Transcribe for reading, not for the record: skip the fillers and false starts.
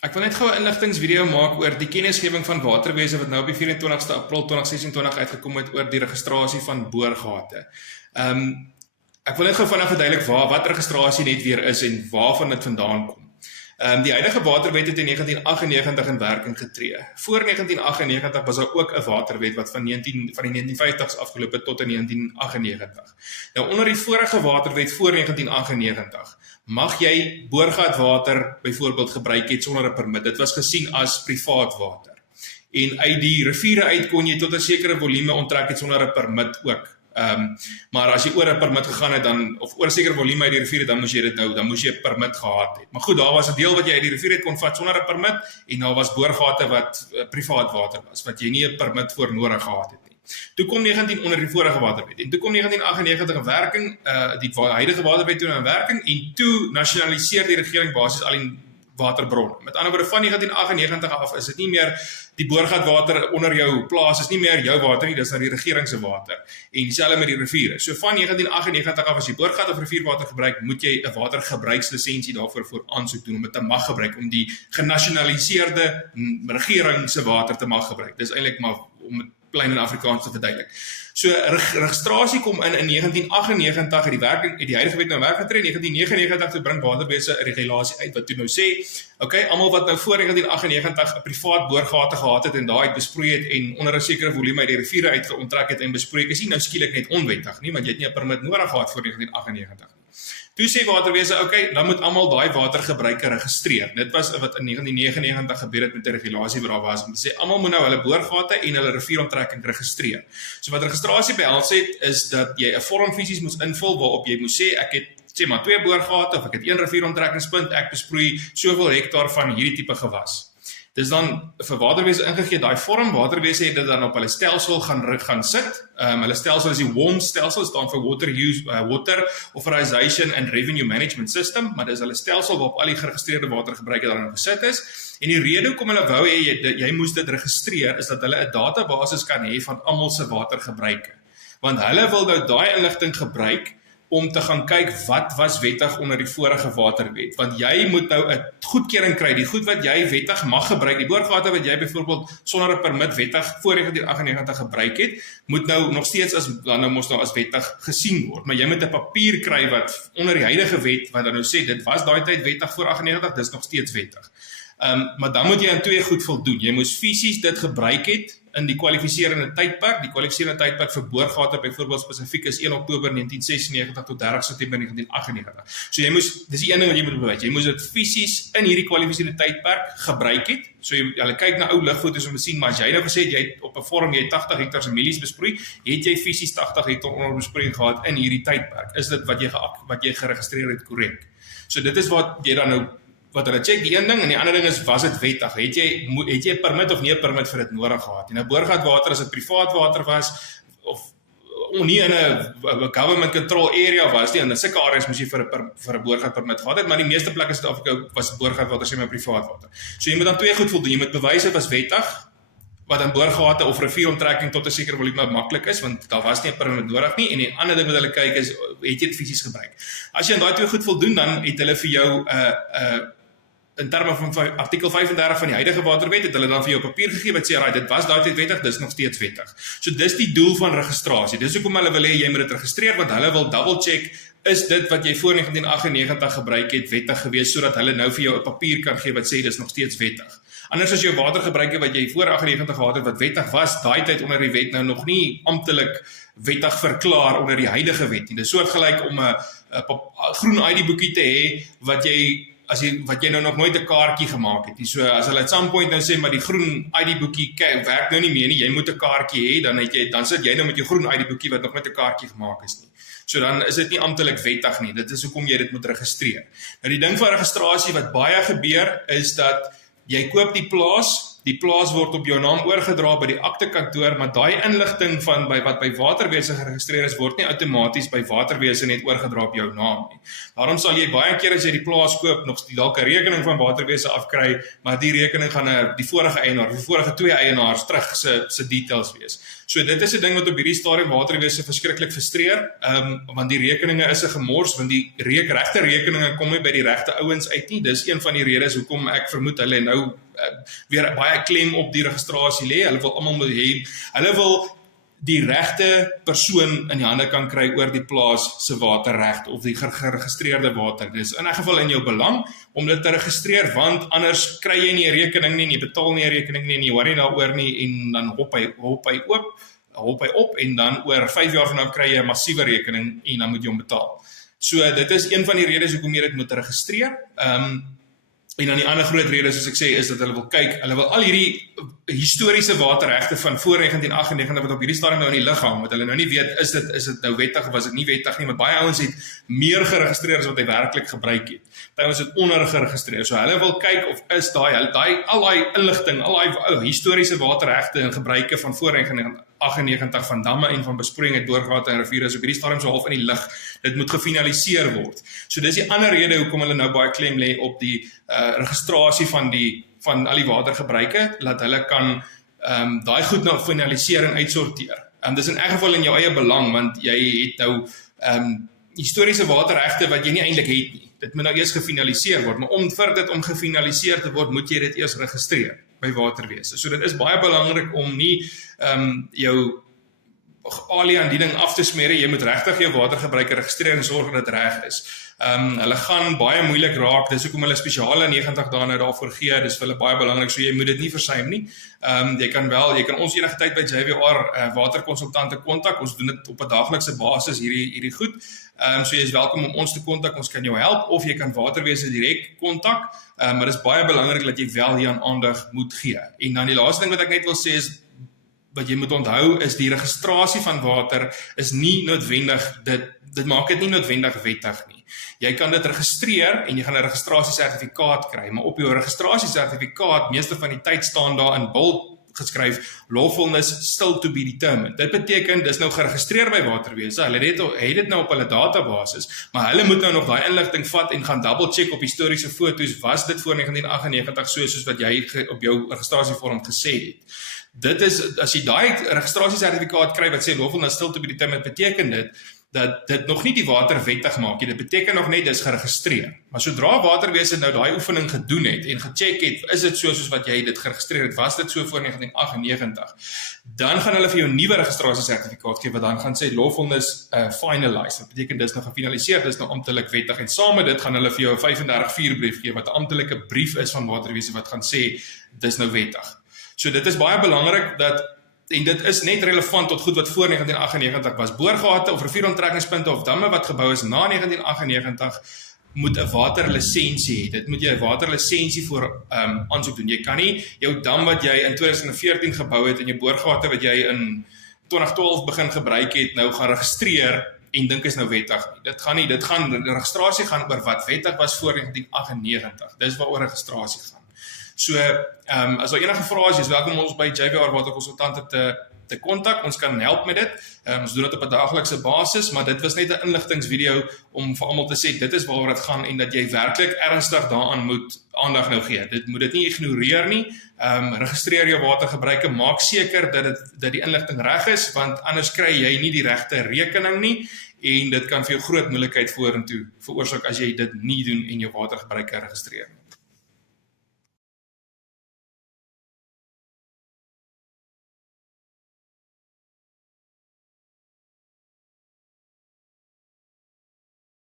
Ek wil net gou 'n inligtingsvideo maak oor die kennisgewing van waterwese wat nou op die 24ste April 2026 uitgekom het oor die registrasie van boorgate. Ek wil net gou vinnig verduidelik wat registrasie net weer is en waarvan dit vandaan kom. Die huidige waterwet het in 1998 in werking getree. Voor 1998 was daar ook 'n waterwet wat van die 1950s afgeloop het tot in 1998. Nou onder die vorige waterwet voor 1998 mag jy boorgatwater byvoorbeeld gebruik het sonder 'n permit. Dit was gesien as privaat water. En uit die riviere uit kon jy tot 'n sekere volume onttrek het sonder 'n permit ook. Maar as jy oor 'n permit gegaan het of oor 'n sekere volume uit die rivier, dan moes jy dan moes jy 'n permit gehad het. Maar goed, daar was 'n deel wat jy uit die rivier het kon vat sonder 'n permit en daar was boorgate wat privaat water was, wat jy nie 'n permit voor nodig gehad het nie. Toe kom 19 onder die vorige waterwet en toe kom 1998 in werking, die huidige waterwet toe in werking en toe nasionaliseer die regering basies al die waterbron. Met ander woorde, van 1998 af is dit nie meer die boorgatwater onder jou plaas, is nie meer jou water nie, dis nou die regering se water. En dieselfde met die riviere. So van 1998 af as jy boorgat of rivierwater gebruik, moet jy 'n watergebruikslisensie daarvoor aansoek doen om dit te mag gebruik, om die genasionaliseerde regering se water te mag gebruik. Dis eintlik maar om dit plain in Afrikaans te verduidelik. So registrasie kom in 1998 het die huidige wet nou werk getree. 1999 te bring waterwese 'n regulasie uit wat toe nou sê, okay, almal wat nou voor 1998 'n privaat boorgate gehad het en daai uit besproei het en onder 'n sekere volume uit die riviere uit geonttrek het en besproei, is nie nou skielik net onwettig nie, want jy het nie 'n permit nodig gehad voor 1998 nie. Toe sê waterwese, okay, dan moet almal daai watergebruike registreer. Dit was wat in 1999 gebeur het met 'n regulasie wat daar was, om te sê almal moet nou hulle boorgate en hulle rivieronttrekking registreer. So wat registrasie behels het, is dat jy 'n vorm fisies moes invul waarop jy moes sê ek het sê maar 2 boorgate of ek het 1 rivieronttrekkingspunt, ek besproei soveel hektaar van hierdie tipe gewas. Dis dan vir waterwese ingegee, daai vorm, waterwese het dit dan op hulle stelsel gaan sit. Hulle stelsel is die WOM stelsel, staan vir Water Authorization and Revenue Management System, maar dis hulle stelsel waarop al die geregistreerde watergebruike daarin gesit is. En die rede hoekom hulle wou hê jy moes dit registreer, is dat hulle 'n database kan hê van almal se watergebruike. Want hulle wil nou daai inligting gebruik om te gaan kyk wat was wettig onder die vorige waterwet. Want jy moet nou 'n goedkeuring kry, die goed wat jy wettig mag gebruik, die boorgate wat jy byvoorbeeld sonder 'n permit wettig voor 1998 gebruik het, moet nou nog steeds as wettig gesien word. Maar jy moet 'n papier kry wat onder die huidige wet, wat dan nou sê, dit was daai tyd wettig voor 98, dis nog steeds wettig. Maar dan moet jy aan 2 goed voldoen. Jy moes fisies dit gebruik het in die kwalifiserende tydperk. Die kwalifiserende tydperk vir boorgate byvoorbeeld spesifiek is 1 Oktober 1996 tot 30 September 1998. So dis die een ding wat jy moet bewys. Jy moes dit fisies in hierdie kwalifiserende tydperk gebruik het. So hulle kyk na ou lugfoto's om te sien, maar as jy nou gesê het jy het op 'n vorm jy 80 hektaar se mielies besproei, het jy fisies 80 hektaar onder besproeiing gehad in hierdie tydperk. Is dit wat jy geregistreer het korrek? So dit is wat jy dan nou wat hulle check, die een ding, en die ander ding is, was dit wettig? Het jy 'n permit of nie 'n permit vir dit nodig gehad? En 'n boorgatwater, as dit privaat water was, of nie in 'n government control area was nie, in sulke areas moes jy vir 'n boorgatpermit gehad het, maar die meeste plekke in Suid-Afrika was boorgatwater sê maar privaat water. So jy moet dan 2 goed voldoen. Jy moet bewys dit was wettig, wat aan boorgate of rivieronttrekking tot 'n sekere volume maklik is, want daar was nie 'n permit nodig nie, en die ander ding wat hulle kyk is, het jy dit fisies gebruik? As jy aan daai 2 goed voldoen, dan het hulle vir jou in terme van artikel 35 van die huidige waterwet, het hulle dan vir jou papier gegee wat sê, dit was daai tyd wettig, dis nog steeds wettig. So dis die doel van registrasie. Dis hoekom hulle wil hê jy moet dit registreer, want hulle wil double check, is dit wat jy voor 1998 gebruik het wettig gewees, sodat hulle nou vir jou 'n papier kan gee wat sê dis nog steeds wettig. Anders as jou watergebruike wat jy voor 98 gehad het wat wettig was, daai tyd onder die wet nou nog nie amptelik wettig verklaar onder die huidige wet nie. Dis soortgelyk om 'n groen ID-boekie te hê wat jy nou nog nooit 'n kaartjie gemaak het nie. So as hulle at some point nou sê, maar die groen ID-boekie werk nou nie meer nie, jy moet 'n kaartjie hê, dan sit jy nou met jou groen ID-boekie wat nog net 'n kaartjie gemaak is nie. So dan is dit nie amptelik wettig nie. Dit is hoekom jy dit moet registreer. Nou die ding van registrasie wat baie gebeur is dat jy koop die plaas die plaas word op jou naam oorgedra by die aktekantoor, maar daai inligting van wat by Waterwese geregistreer is, word nie outomaties by Waterwese net oorgedra op jou naam nie. Daarom sal jy baie keer as jy die plaas koop, nog dalk 'n rekening van Waterwese afkry, maar die rekening gaan die vorige eienaar, die vorige 2 eienaars terug se details wees. So dit is 'n ding wat op hierdie stadium Waterwese verskriklik frustreer, want die rekeninge is 'n gemors, want die regte rekeninge kom nie by die regte ouens uit nie. Dis een van die redes hoekom ek vermoed hulle nou weer baie klem op die registrasie lê. Hulle wil almal hê, hulle wil die regte persoon in die hande kan kry oor die plaas se waterreg of die geregistreerde water. Dis in 'n geval in jou belang om dit te registreer, want anders kry jy nie 'n rekening nie, jy betaal nie 'n rekening nie, en jy worry daaroor nie, en dan hop hy op en dan oor 5 jaar vanaf kry jy 'n massiewe rekening en dan moet jy hom betaal. So dit is een van die redes hoekom jy dit moet registreer. En dan die ander groot rede, soos ek sê, is dat hulle wil kyk, hulle wil al hierdie historiese waterregte van voor 1998 wat op hierdie stadium nou in die lug hang, wat hulle nou nie weet, is dit nou wettig of was dit nie wettig nie, want baie ouens het meer geregistreer as wat hy werklik gebruik het. Baie ouens het ondergeregistreer. So hulle wil kyk of is al daai inligting, al daai historiese waterregte en gebruike van voor 1998 van damme en van besproeiing uit boorgate en riviere is op hierdie stadium so half in die lug. Dit moet gefinaliseer word. So dis die ander rede hoekom hulle nou baie klem lê op die registrasie van al die watergebruike, dat hulle kan daai goed nou finaliseer en uitsorteer. Dis in elk geval in jou eie belang, want jy het nou historiese waterregte wat jy nie eintlik het nie. Dit moet nou eers gefinaliseer word, maar vir dit om gefinaliseer te word, moet jy dit eers registreer by Waterwese. So dit is baie belangrik om nie jou alie aan die ding af te smeer, jy moet regtig jou watergebruike registreer en sorg dat dit reg is. Hulle gaan baie moeilik raak, dis hoekom hulle spesiale 90 dae nou daarvoor gee, dis vir hulle baie belangrik, so jy moet dit nie versuim nie. Jy kan ons enige tyd by JWR waterkonsultante kontak, ons doen dit op 'n daaglikse basis hierdie goed, so jy is welkom om ons te kontak, ons kan jou help, of jy kan Waterwese direk kontak, maar dit is baie belangrik dat jy wel hier aan aandag moet gee. En dan die laaste ding wat ek net wil sê is, wat jy moet onthou is die registrasie van water is nie noodwendig, dit maak dit nie noodwendig wettig nie. Jy kan dit registreer en jy gaan 'n registrasiesertifikaat kry, maar op jou registrasiesertifikaat, meeste van die tyd staan daar in bold geskryf, lawfulness still to be determined. Dit beteken, dis nou geregistreer by Waterwese, hulle het dit nou op hulle databasis, maar hulle moet nou nog daai inligting vat en gaan double check op historiese foto's, was dit voor 1998 soos wat jy op jou registrasievorm gesê het. Dit is, as jy daai registrasiesertifikaat kry wat sê lawfulness still to be determined, beteken dit dat dit nog nie die water wettig maak nie. Dit beteken nog net dis geregistreer. Maar sodra Waterwese nou daai oefening gedoen het en gecheck het, is dit soos wat jy dit geregistreer het, was dit so voor 1998, dan gaan hulle vir jou 'n nuwe registrasiesertifikaat gee wat dan gaan sê lawfulness finalized. Dit beteken dis nou gefinaliseer, dis nou amptelik wettig, en saam met dit gaan hulle vir jou 'n 35-4 brief gee wat 'n amptelike brief is van Waterwese wat gaan sê dis nou wettig. So dit is baie belangrik en dit is net relevant tot goed wat voor 1998 was. Boorgate of rivieronttrekkingspunte of damme wat gebou is na 1998 moet 'n waterlisensie hê. Dit moet jy 'n waterlisensie voor aansoek doen. Jy kan nie jou dam wat jy in 2014 gebou het en jou boorgate wat jy in 2012 begin gebruik het, nou gaan registreer en dink is nou wettig nie. Die registrasie gaan oor wat wettig was voor 1998. Dis waaroor registrasie gaan. So, as daar enige vrae is, jy is welkom ons by JWR waterkonsultante te kontak, ons kan help met dit, ons doen dit op 'n daaglikse basis, maar dit was net 'n inligtingsvideo om vir almal te sê, dit is waaroor dit gaan en dat jy werklik ernstig daaraan moet aandag nou gee. Dit moet dit nie ignoreer nie, registreer jou watergebruike, maak seker dat die inligting reg is, want anders kry jy nie die regte rekening nie, en dit kan vir jou groot moeilikheid vorentoe veroorsaak as jy dit nie doen en jou watergebruike registreer.